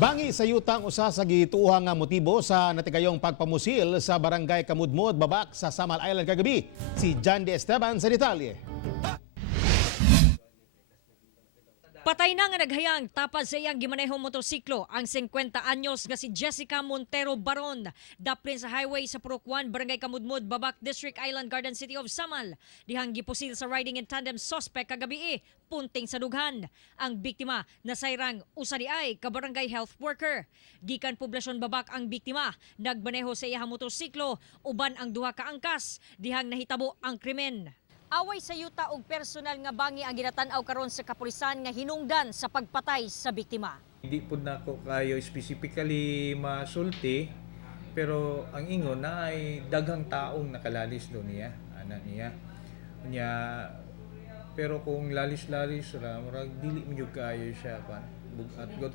Bangi sa yutang usa sa gituohang nga motibo sa natigayong pagpamusil sa barangay Kamudmod, Babak sa Samal Island kagabi. Si John D. Esteban sa detalye. Patay na nga naghayang tapad sa iyang gimanehong motorsiklo ang 50 anyos nga si Jessica Montero Baron. Daplin sa highway sa Purok 1, Barangay Kamudmod, Babak District, Island Garden City of Samal. Dihang gipusil sa riding in tandem suspect kagabi punting sa dughan. Ang biktima nasayrang usa di ay kabarangay health worker. Gikan poblasyon Babak ang biktima, nagbaneho sa iyang motorsiklo uban ang duha ka angkas dihang nahitabo ang krimen. Away sa yuta og personal nga bangi ang ginatan-aw karon sa kapulisan nga hinungdan sa pagpatay sa biktima. Hindi po na ko kayo specifically masulti, pero ang ingon na ay daghang taong nakalalis do niya, ana niya. Pero kung lalis-lalis ra murag dili mo jud kayo siya pan bugat god.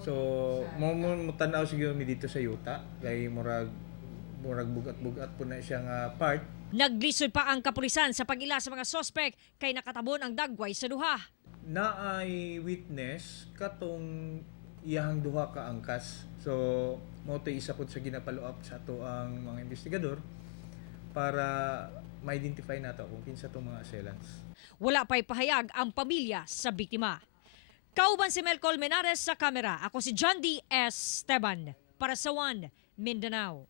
So mo tan-aw siguro mi dito sa yuta kay murag bugat-bugat po na siya nga part. Naglisod pa ang kapulisan sa pag-ila sa mga sospek kay nakatabon ang dagway sa duha. Naay witness katong iyahang duha ka angkas. So mo to isa pod sa ginapalo up sa ato ang mga investigador para ma-identify nato kung kinsa tong mga assailants. Wala pa'y pahayag ang pamilya sa biktima. Kauban si Mel Colmenares sa kamera. Ako si John D. Esteban para sa One Mindanao.